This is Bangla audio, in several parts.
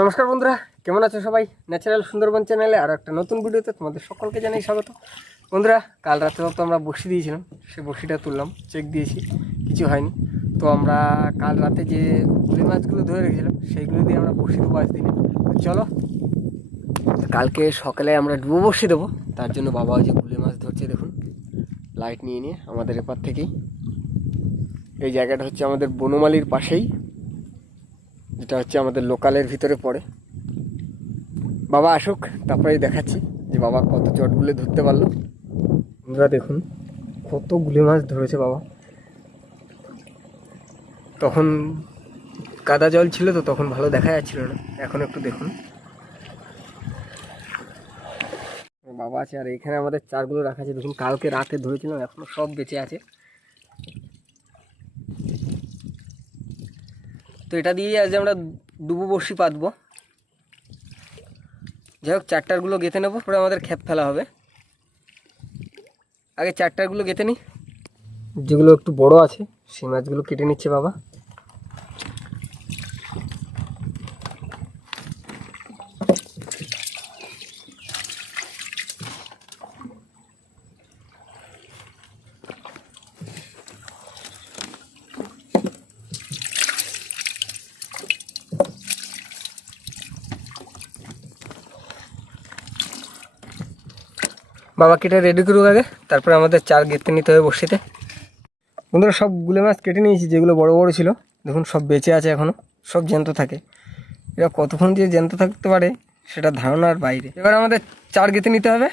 নমস্কার বন্ধুরা, কেমন আছো সবাই? ন্যাচারাল সুন্দরবন চ্যানেলে আরও একটা নতুন ভিডিওতে তোমাদের সকলকে জানাই স্বাগত। বন্ধুরা, কাল রাতে তো আমরা বড়শি দিয়েছিলাম, সে বড়শিটা তুললাম, চেক দিয়েছি, কিছু হয়নি। তো আমরা কাল রাতে যে গুলি মাছগুলো ধরে রেখেছিলাম সেইগুলো দিয়ে আমরা বড়শি দেবো আজ দিনে। তো চলো, কালকে সকালে আমরা ডুবো বড়শি দেবো। তার জন্য বাবা ওই যে গুলি মাছ ধরছে, দেখুন লাইট নিয়ে নিয়ে আমাদের এপার থেকেই। এই জায়গাটা হচ্ছে আমাদের বনমালীর পাশেই, যেটা হচ্ছে আমাদের লোকালের ভিতরে পড়ে। বাবা আসুক, তারপরেই দেখাচ্ছি যে বাবা কত চটগুলো ধরতে পারলো। বন্ধুরা দেখুন কত গুলি মাছ ধরেছে বাবা। তখন কাদা জল ছিল তো তখন ভালো দেখা যাচ্ছিল না, এখন একটু দেখুন বাবা আছে। আর এখানে আমাদের চারগুলো রাখা আছে, দেখুন কালকে রাতে ধরেছিলাম, এখনো সব বেঁচে আছে। তো এটা দিয়ে আজ আমরা ডুবো বড়শি পাতবো। যাই হোক, চারটারগুলো গেঁথে নেবো, পরে আমাদের খেপ ফেলা হবে। আগে চারটারগুলো গেঁথে নিই, যেগুলো একটু বড় আছে সেই মাছগুলো কেটে নিচ্ছে বাবা। বাবা কেটে রেডি করুক আগে, তারপরে আমাদের চার গেঁথে নিতে হবে বড়শিতে। বন্ধুরা, সব গুলে মাছ কেটে নিয়েছি, যেগুলো বড় বড় ছিল দেখুন সব বেঁচে আছে এখনও, সব জ্যান্ত থাকে। এরা কতক্ষণ দিয়ে জ্যান্ত থাকতে পারে সেটা ধারণার বাইরে। এবার আমাদের চার গেঁথে নিতে হবে,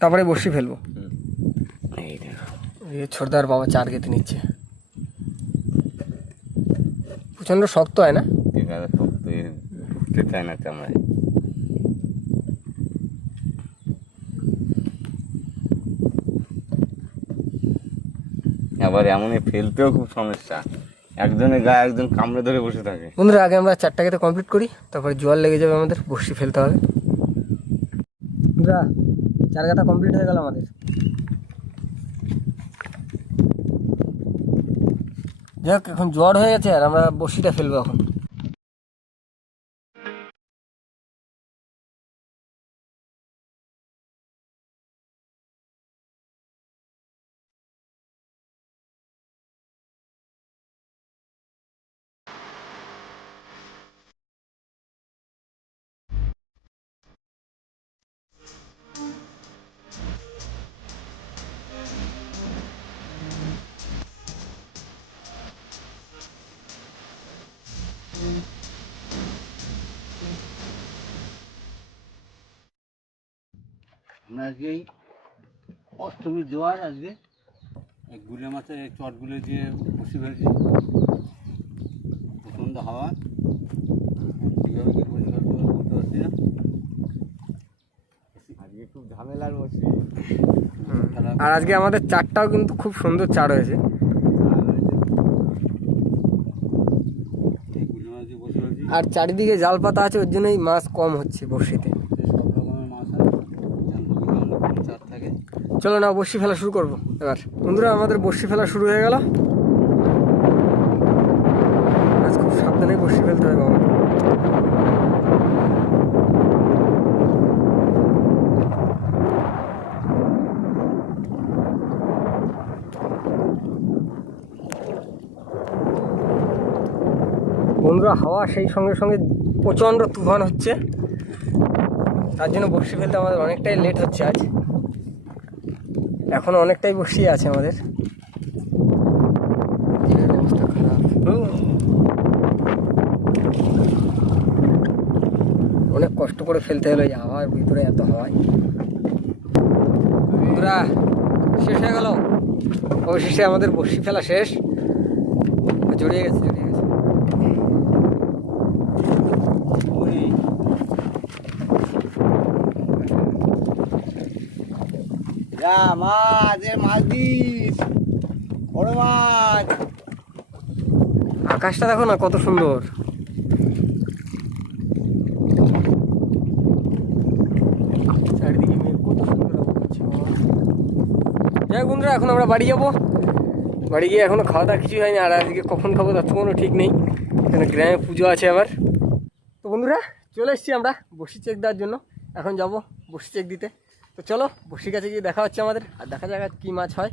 তারপরে বড়শি ফেলবো। এই ছোটদার বাবা চার গেঁথে নিচ্ছে, প্রচণ্ড শক্ত হয় না? আবার এমনই ফেলতেও খুব সমস্যা, একজনের গায়ে একজন কামড়ে ধরে বসে থাকে। বন্ধুরা, আগে আমরা চারটা গেঁথে কমপ্লিট করি, তারপরে জল লেগে যাবে, আমাদের বড়শি ফেলতে হবে। বন্ধুরা, চার গাঁথা কমপ্লিট হয়ে গেল আমাদের। যাই হোক, এখন জ্বর হয়ে গেছে আর আমরা বড়শিটা ফেলবো এখন। আজকে এই অষ্টমীর জোয়ার, আজকে এই গুলে মাছের এই চটগুলো দিয়ে বসে ফেলছি, প্রচণ্ড হাওয়া, কীভাবে কী পরিষ্কার করে বলতে পারছি না। আজকে খুব ঝামেলার বসে। আর আজকে আমাদের চারটাও কিন্তু খুব সুন্দর চার হয়েছে। এই গুলে মাছ দিয়ে বসে ফেলছি, আর চারিদিকে জাল পাতা আছে, ওর জন্যই মাছ কম হচ্ছে বড়শিতে। সব রকমের মাছ আছে, জ্যান্তগুলো অনেক চার থাকে। চলো না, বড়শি ফেলা শুরু করবো এবার। বন্ধুরা, আমাদের বড়শি ফেলা শুরু হয়ে গেল। আজ খুব সাবধানে বড়শি ফেলতে হবে বাবা। বন্ধুরা, হাওয়া সেই সঙ্গে সঙ্গে প্রচণ্ড তুফান হচ্ছে, তার জন্য বড়শি ফেলতে আমাদের অনেকটাই লেট হচ্ছে আজ। এখনও অনেকটাই বড়শি আছে আমাদের, অবস্থা খারাপ। অনেক কষ্ট করে ফেলতে হলো, এই হাওয়ার ভিতরে এত হাওয়ায়। বন্ধুরা, শেষ হয়ে গেল, অবশেষে আমাদের বড়শি ফেলা শেষ। জড়িয়ে গেছে, জড়িয়ে গেছে। মাছ মাছ দিস, বড় মাছ। আকাশটা দেখো না কত সুন্দর। চারিদিকে মেঘ, কত সুন্দর হচ্ছে। যাই হোক বন্ধুরা, এখন আমরা বাড়ি যাবো। বাড়ি গিয়ে এখনো খাওয়া দাওয়া কিছুই হয়নি, আর আজকে কখন খাবো তার তো কোনো ঠিক নেই। এখানে গ্রামে পুজো আছে আবার। তো বন্ধুরা চলে এসেছি আমরা বসি চেক দেওয়ার জন্য, এখন যাব বসি চেক দিতে। তো চলো বসির কাছে গিয়ে দেখা হচ্ছে আমাদের, আর দেখা যাক কী মাছ হয়।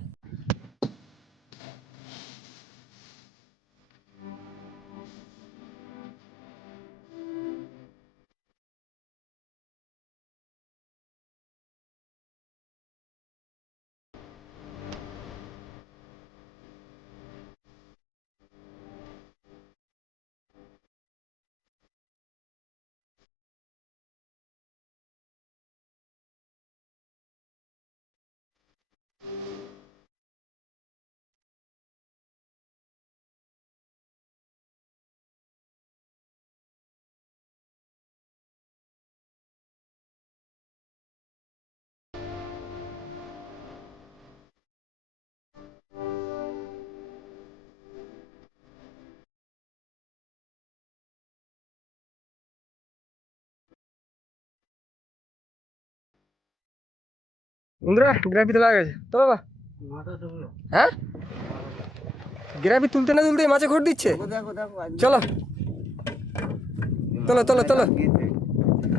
বন্ধুরা গ্রাফি তোলা গেছে তো বাবা, হ্যাঁ গ্রাফি তুলতে না তুলতে মাছে ঘুর দিচ্ছে। চলো তোলো তোলো তোলো।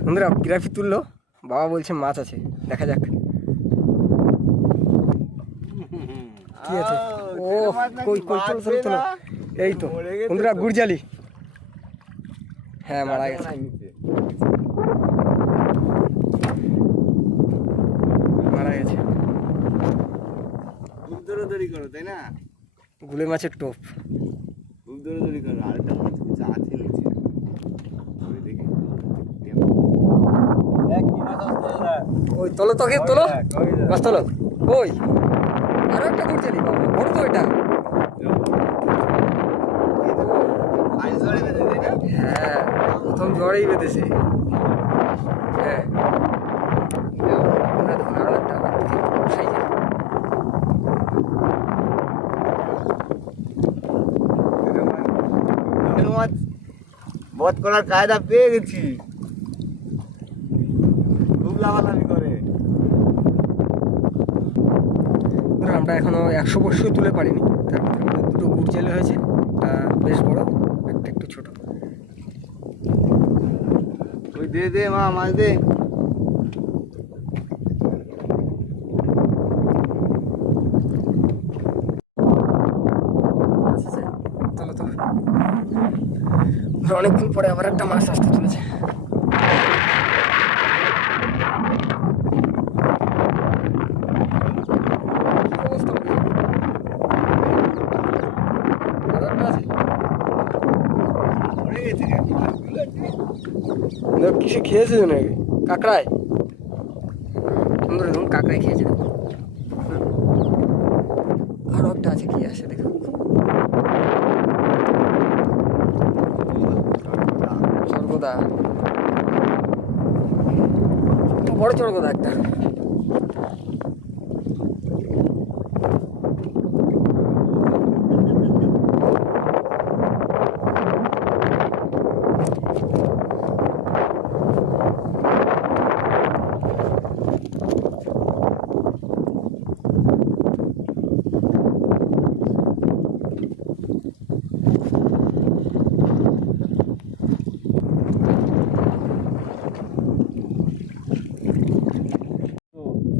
বন্ধুরা গ্রাফি তুললো, বাবা বলছে মাছ আছে, দেখা যাক কি আছে। ও কই কই, চলো চলো চলো। এই তো বন্ধুরা গুড়জালি, হ্যাঁ মারা গেছে। মারা গেছে। খুব দৌড়াদৌড়ি করো তাই না? গুলে মাছের টোপ। খুব দৌড়াদৌড়ি করো। আরেকটা মাছ কিছু আছে নিচে, ওই দেখি। ওই তোলো তোকে তোলো, মাছ তোলো। ওই আরো একটা গুড়জালি, বাবা বড় তো এটা। আইস ধরে বেঁধে তাই না? হ্যাঁ প্রথম ঝড়েই বেঁধেছে। হ্যাঁ আমরা দেখুন আরো একটা সাইজে। মাছ বধ করার কায়দা পেয়ে গেছি। খুব লাফালাফি করে। আমরা এখনো 100 বর্ষও তুলে পারিনি, তার মধ্যে আমাদের দুটো গুড়জালি হয়েছে, একটা বেশ বড়, একটা একটু ছোট। ওই দে দে মা, মাছ দে। আচ্ছা আচ্ছা চলো চলো। অনেকদিন পরে আবার একটা মাছ আসতে চলেছে। কিসে খেয়েছে নাকি? কাঁকড়ায়। সুন্দর দেখুন কাঁকড়ায় খেয়েছে। আরো একটা আছে, কি আছে দেখুন। চরগোদা, বড় চরগোদা একটা।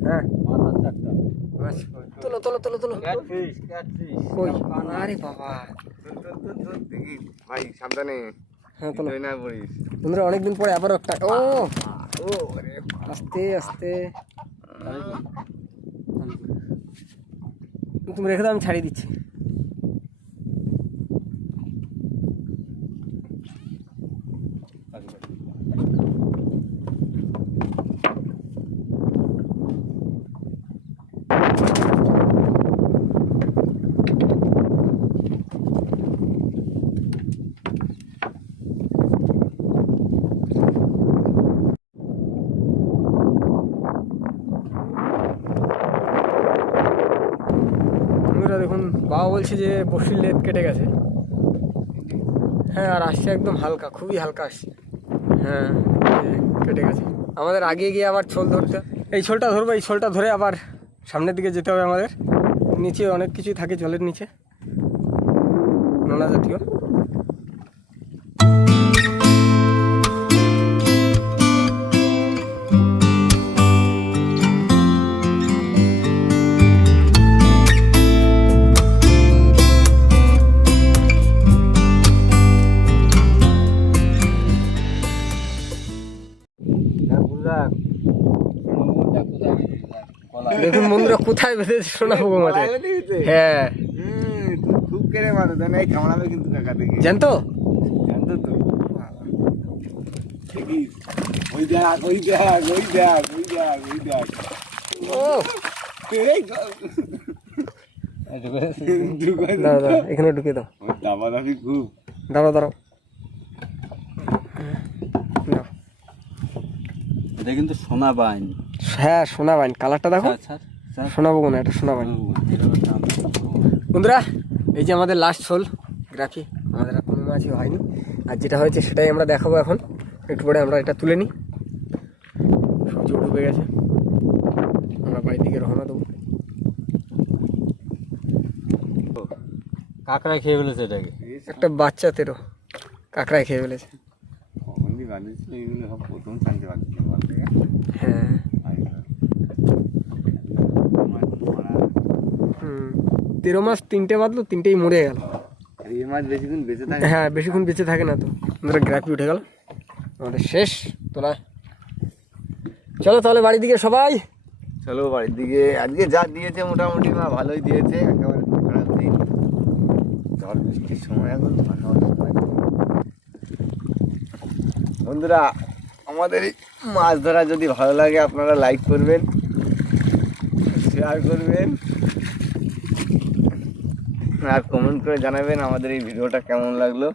হ্যাঁ মাছ তোলো তোলো তোলো তোলো। কই আরে বাবা, দেখি ভাই সাবধানে, হ্যাঁ তোলো। তুই না পড়িস। বন্ধুরা অনেকদিন পরে আবারও একটা। ও ও রে আস্তে আস্তে, তুমি রেখে দাও, আমি ছাড়িয়ে দিচ্ছি। দেখুন বাবা বলছে যে বসির লেদ কেটে গেছে। হ্যাঁ আর আসছে একদম হালকা, খুবই হালকা আসছে। হ্যাঁ কেটে গেছে। আমাদের আগে গিয়ে আবার ছোল ধরতে, এই ছোলটা ধরবো, এই ছোলটা ধরে আবার সামনের দিকে যেতে হবে আমাদের। নিচে অনেক কিছুই থাকে জলের নিচে, নোনা জাতীয়। দেখুন বন্ধুরা কোথায় বেঁধেছে সোনা বগো মাছ। হ্যাঁ খুব কেড়ে মারো তাই না, এই কামড়াবে কিন্তু কাকা দেখে, জানতো। জানতো তো। দেখিস, ওই দেখ, ওই দেখ, ওই দেখ, ওই দেখ, ওই দেখ। ও এই ঢুকাই দাও। দাঁড়া দাঁড়া এখানে ঢুকে দাও। ওর দাবাদাবি খুব। দাঁড়াও দাঁড়াও দাও। এটা কিন্তু সোনা বাইন। হ্যাঁ সোনা বাইন, কালারটা দেখো। স্যার স্যার সোনা বগো না, এটা সোনা বাইন। বন্ধুরা এই যে আমাদের লাস্ট শোল গ্রাফি, আমাদের আর কোনো মাছই হয়নি, আর যেটা হয়েছে সেটাই আমরা দেখাবো এখন। একটু পরে আমরা এটা তুলে নিই। সূর্য ডুবে গেছে, আমরা বাড়ির দিকে রওনা দেবো। কাঁকড়া খেয়ে ফেলেছে এটাকে। একটা বাচ্চা তেরো কাঁকড়ায় খেয়ে ফেলেছে। কখনই বাঁধিয়েছিল এইগুলো সব প্রথম শান্তি পাচ্ছিল বল থেকে। হ্যাঁ তেরো মাছ তিনটে বাঁধলো, তিনটেই মরে গেল। এই মাছ বেশিক্ষণ বেঁচে থাকে। হ্যাঁ বেশিক্ষণ বেঁচে থাকে না তো। আমাদের গ্রাফি উঠে গেল, আমাদের শেষ তোলা। চলো তাহলে বাড়ির দিকে সবাই। চলো বাড়ির দিকে। আজকে যা দিয়েছে মোটামুটি মা ভালোই দিয়েছে, একেবারে খারাপ দিন। ঝড় বৃষ্টির সময় এখন ভালো সময়। বন্ধুরা আমাদের এই মাছ ধরা যদি ভালো লাগে আপনারা লাইক করবেন, শেয়ার করবেন আর কমেন্ট করে জানাবেন আমাদের এই ভিডিওটা কেমন লাগলো,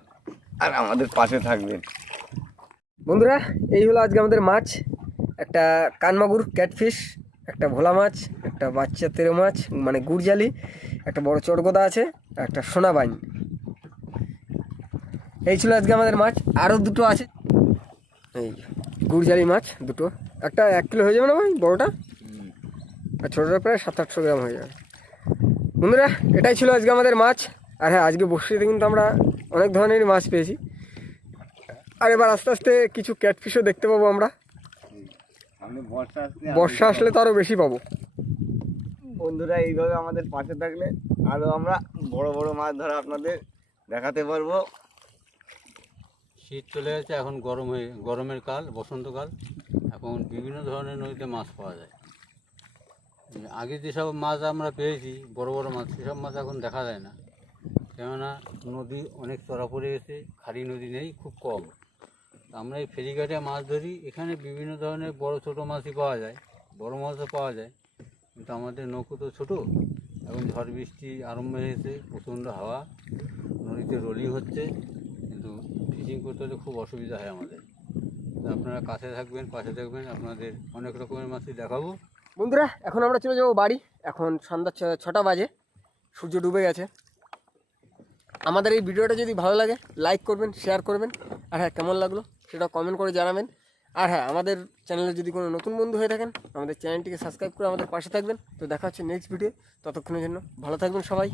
আর আমাদের পাশে থাকবেন। বন্ধুরা এই হলো আজকে আমাদের মাছ। একটা কানমাগুর ক্যাটফিশ, একটা ভোলা মাছ, একটা বাচ্চা তেরো মাছ মানে গুড়জালি, একটা বড় চটগোদা আছে, আর একটা সোনা বাইন। এই ছিল আজকে আমাদের মাছ। আরও দুটো আছে, এই গুড়জালি মাছ দুটো, একটা 1 কিলো হয়ে যাবে না ভাই বড়োটা, আর ছোটোটা প্রায় 700-800 গ্রাম হয়ে যাবে। বন্ধুরা এটাই ছিল আজকে আমাদের মাছ। আর হ্যাঁ আজকে বর্ষিতে কিন্তু আমরা অনেক ধরনেরই মাছ পেয়েছি, আর এবার আস্তে আস্তে কিছু ক্যাটফিশও দেখতে পাবো আমরা। বর্ষা আসলে তো আরও বেশি পাবো। বন্ধুরা এইভাবে আমাদের পাশে থাকলে আরও আমরা বড় বড় মাছ ধরা আপনাদের দেখাতে পারবো। শীত চলে গেছে, এখন গরমের কাল, বসন্তকাল। এখন বিভিন্ন ধরনের নদীতে মাছ পাওয়া যায়। আগে যেসব মাছ আমরা পেয়েছি বড় বড় মাছ, সেসব মাছ এখন দেখা যায় না, কেননা নদী অনেক চড়া পড়ে গেছে, খাড়ি নদী নেই, খুব কম। আমরা এই ফেরিঘাটে মাছ ধরি, এখানে বিভিন্ন ধরনের বড় ছোট মাছই পাওয়া যায়, বড় মাছও পাওয়া যায়, কিন্তু আমাদের নৌকো তো ছোটো। এখন ঝড় বৃষ্টি আরম্ভ হয়েছে, প্রচণ্ড হাওয়া, নদীতে রোলিং হচ্ছে, কিন্তু ফিশিং করতে হলে খুব অসুবিধা হয় আমাদের। তো আপনারা কাছে থাকবেন, পাশে থাকবেন, আপনাদের অনেক রকমের মাছই দেখাবো। বন্ধুরা এখন আমরা চলে যাবো বাড়ি। এখন সন্ধ্যা 6টা বাজে, সূর্য ডুবে গেছে। আমাদের এই ভিডিওটা যদি ভালো লাগে লাইক করবেন, শেয়ার করবেন, আর হ্যাঁ কেমন লাগলো সেটা কমেন্ট করে জানাবেন। আর হ্যাঁ আমাদের চ্যানেলে যদি কোনো নতুন বন্ধু হয়ে থাকেন আমাদের চ্যানেলটিকে সাবস্ক্রাইব করে আমাদের পাশে থাকবেন। তো দেখা হচ্ছে নেক্সট ভিডিও, ততক্ষণের জন্য ভালো থাকবেন সবাই।